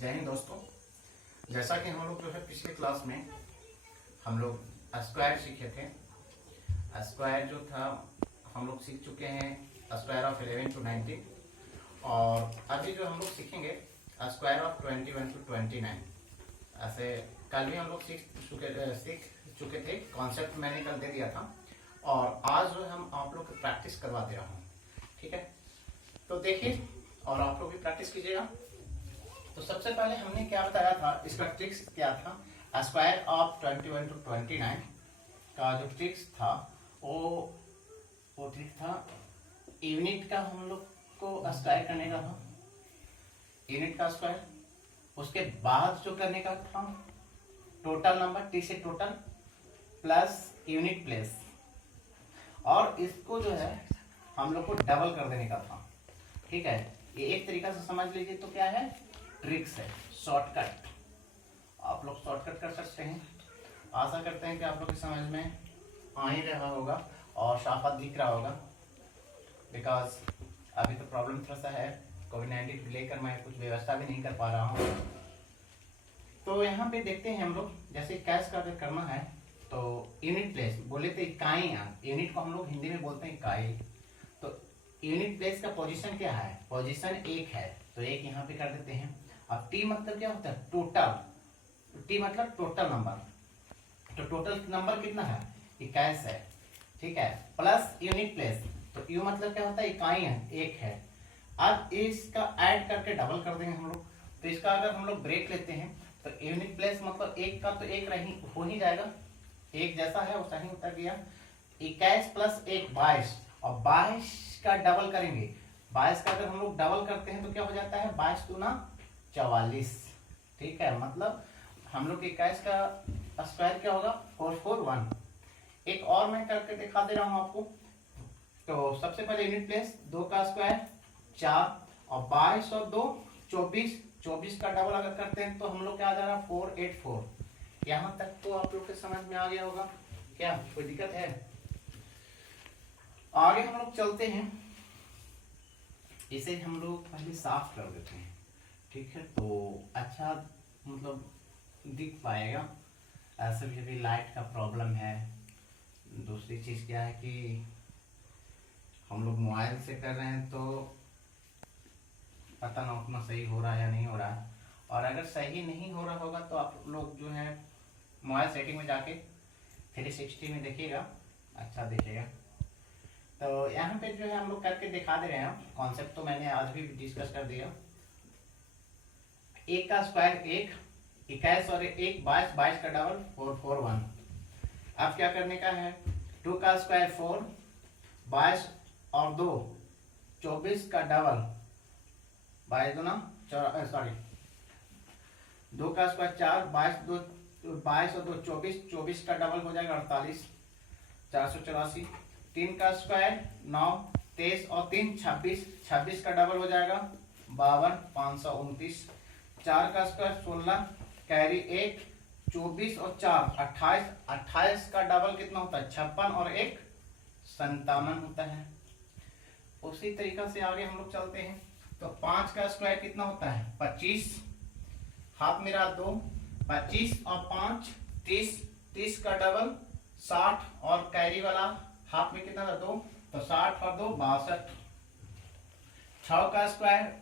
जय हिंद दोस्तों। जैसा कि हम लोग जो है पिछले क्लास में हम लोग स्क्वायर सीखे थे। स्क्वायर जो था हम लोग सीख चुके हैं स्क्वायर ऑफ 11 to 19 और अभी जो हम लोग सीखेंगे स्क्वायर ऑफ 21 to 29। ऐसे कल भी हम लोग सीख चुके थे, कॉन्सेप्ट मैंने कल दे दिया था और आज जो हम आप लोग को प्रैक्टिस करवा दे रहा हूँ। ठीक है, तो देखिए और आप लोग भी प्रैक्टिस कीजिएगा। तो सबसे पहले हमने क्या बताया था, इसका ट्रिक्स क्या था। स्क्वायर ऑफ 21 to 29 का जो ट्रिक्स था वो ट्रिक था यूनिट का, हम लोग को स्क्वायर करने का था, यूनिट का स्क्वायर। उसके बाद जो करने का था टोटल नंबर, टी से टोटल प्लस यूनिट प्लेस, और इसको जो है हम लोग को डबल कर देने का था। ठीक है, ये एक तरीका से समझ लीजिए तो क्या है, ट्रिक्स है, शॉर्टकट। आप लोग शॉर्टकट कर सकते हैं। आशा करते हैं कि आप लोग की समझ में आ ही रहा होगा और साफ दिख रहा होगा, बिकॉज अभी तो प्रॉब्लम थोड़ा सा है, कोविड-19 को लेकर मैं कुछ व्यवस्था भी नहीं कर पा रहा हूँ। तो यहाँ पे देखते हैं हम लोग, जैसे कैश का अगर करना है तो यूनिट प्लेस बोले तो इकाइयाँ, यूनिट को हम लोग हिंदी में बोलते हैं इकाई। तो यूनिट प्लेस का पोजीशन क्या है, पोजीशन 1 है, तो 1 यहाँ पे कर देते हैं। अब टी मतलब क्या होता है, टोटल। टी मतलब टोटल नंबर, तो टोटल नंबर कितना है, 21 है। ठीक है, प्लस यूनिट प्लेस, तो यू मतलब क्या होता है, इकाई है, 1 है। अब इसका ऐड करके डबल कर देंगे हम लोग। तो इसका अगर हम लोग ब्रेक लेते हैं तो यूनिट प्लेस मतलब 1 का तो 1 हो ही जाएगा, 1 जैसा है वैसा ही उतर गया। 21 प्लस 1 22, और 22 का डबल करेंगे। 22 का अगर हम लोग डबल करते हैं तो क्या हो जाता है, 22 दूना 44। ठीक है, मतलब हम लोग 21 का स्क्वायर क्या होगा, 441। एक और मैं करके दिखा दे रहा हूं आपको। तो सबसे पहले यूनिट प्लेस 2 का स्क्वायर 4, और 22 और 2 24, 24 का डबल अगर करते हैं तो हम लोग क्या आ जा रहा है, 484। यहाँ तक तो आप लोग के समझ में आ गया होगा, क्या कोई दिक्कत है। आगे हम लोग चलते हैं, इसे हम लोग पहले साफ कर देते हैं। ठीक है, तो अच्छा मतलब दिख पाएगा। ऐसे भी अभी लाइट का प्रॉब्लम है। दूसरी चीज क्या है कि हम लोग मोबाइल से कर रहे हैं तो पता ना उतना सही हो रहा है या नहीं हो रहा है। और अगर सही नहीं हो रहा होगा तो आप लोग जो है मोबाइल सेटिंग में जाके 360 में देखिएगा, अच्छा दिखेगा। तो यहाँ पे जो है हम लोग करके दिखा दे रहे हैं। कॉन्सेप्ट तो मैंने आज भी डिस्कस कर दिया। 1 का स्क्वायर 1, 21 और 1 22, 22 का डबल 441। अब क्या करने का है, 2 का स्क्वायर 4, 22 और 2 24 का डबल, 22 दूना 2 का स्क्वायर 4, 22 और 2 24, 24 का डबल हो जाएगा 48, 484। 3 का स्क्वायर 9, 23 और 3 26, 26 का डबल हो जाएगा 52, 529। 4 का स्क्वायर 16, कैरी 1, 24 और 4 28, 28 का डबल कितना होता है, 56 और 1 57 होता है। उसी तरीका से आगे हम लोग चलते हैं। तो 5 का स्क्वायर कितना होता है, 25, हाथ मेरा 2, 25 और 5 30, 30 का डबल 60, और कैरी वाला हाथ में कितना था 2, तो 60 और 2 62। 6 का स्क्वायर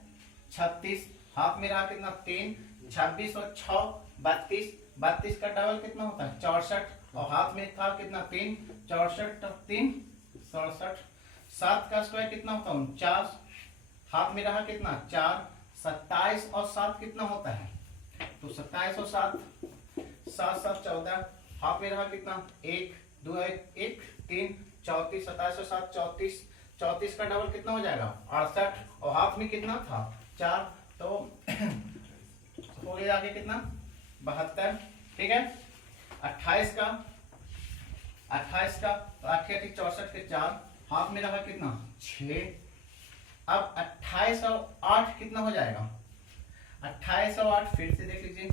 36, हाथ में रहा कितना 3, 26 और 6 32, 32 का डबल कितना होता है 64, और हाथ में था कितना 3, 64 और 3 67। 7 का स्क्वायर कितना होता है 49, हाथ में रहा कितना 4, 27 और 7 कितना होता है, तो 27 और 7 7 7 14, हाथ में रहा कितना 1 2 1 3 34, 27 और 7 34, 34 का डबल कितना हो जाएगा 68, और हाथ में कितना था 4, तो हो गया आगे कितना 72। ठीक है, 28 का तो 68 64 के 4, हाथ में रहा कितना 6। अब 28 और 8 कितना हो जाएगा, 28 और 8 फिर से देख लीजिए,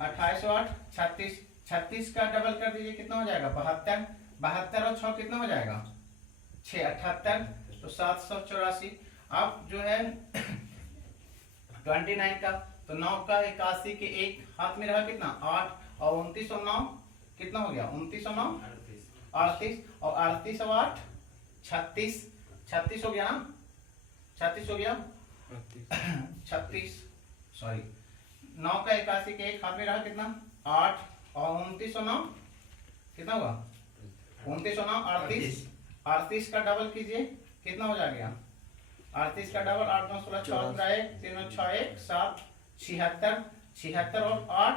28 और 8 36, 36 का डबल कर दीजिए कितना हो जाएगा 72, 72 और 6 कितना हो जाएगा 6 78, तो 784। अब जो है 29 का, तो 9 का 81 के एक हाथ में रहा कितना 8 और 29 और 9 कितना हो गया 29 और 9 38 और 38 और 8 36 36 हो गया ना 36 हो गया 36 सॉरी 9 का 81 के एक हाथ में रहा कितना 8 और 29 और 9 कितना हुआ 29 और 9 38 38 का डबल कीजिए कितना हो जाएगा 38 का डबल 8 9 16 6 1 3 6 1 7 76 76 और 8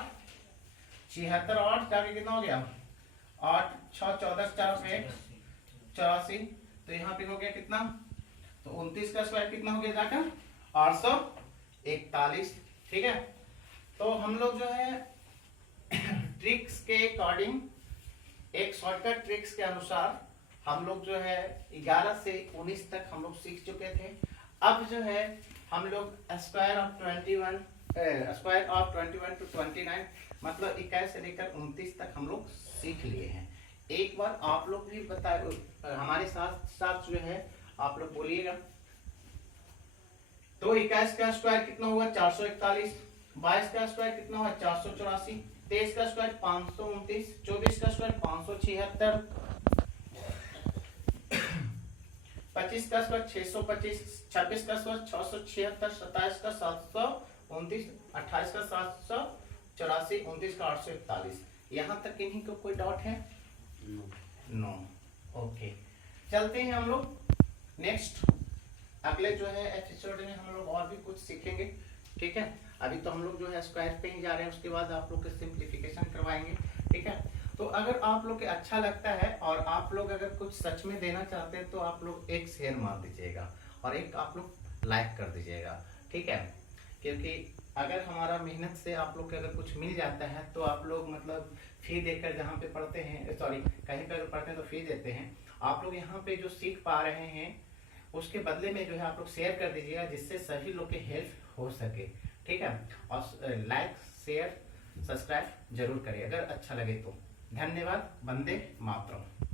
76 और 8 जाके कितना हो गया 8 6 14 4 1 84 तो यहाँ पे हो गया कितना तो 29 का स्क्वायर कितना हो गया जाकर 841 ठीक है। तो हम लोग जो है ट्रिक्स के अकॉर्डिंग एक शॉर्टकट ट्रिक्स के अनुसार हम लोग जो है 11 से 19 तक हम लोग सीख चुके थे। अब जो है हम लोग स्क्वायर ऑफ 21 टू 29 मतलब 21 से लेकर 29 तक हम लोग सीख लिए हैं। एक बार आप लोग भी बताए हमारे साथ साथ जो है आप लोग बोलिएगा। तो 21 का स्क्वायर कितना हुआ 441, 22 का स्क्वायर कितना हुआ 484, 23 का स्क्वायर 529, 24 का स्क्वायर 576, 25 का स्क्वायर 625, 26 का स्क्वायर 676, 27 का 729, 28 का 784, 29 का 841। यहाँ तक किन्हीं को कोई डाउट है? नो ओके चलते हैं हम लोग नेक्स्ट अगले जो है एपिसोड में हम लोग और भी कुछ सीखेंगे ठीक है। अभी तो हम लोग जो है स्क्वायर पे ही जा रहे हैं, उसके बाद आप लोग के सिंप्लीफिकेशन करवाएंगे ठीक है। तो अगर आप लोग के अच्छा लगता है और आप लोग अगर कुछ सच में देना चाहते हैं तो आप लोग एक शेयर मार दीजिएगा और एक आप लोग लाइक कर दीजिएगा ठीक है। क्योंकि अगर हमारा मेहनत से आप लोग के अगर कुछ मिल जाता है तो आप लोग मतलब फी देकर जहाँ पे पढ़ते हैं सॉरी कहीं पर पढ़ते हैं तो फी देते हैं, आप लोग यहाँ पे जो सीख पा रहे हैं उसके बदले में जो है आप लोग शेयर कर दीजिएगा जिससे सभी लोग की हेल्प हो सके ठीक है। और लाइक शेयर सब्सक्राइब जरूर करिए अगर अच्छा लगे तो। धन्यवाद। वंदे मातरम।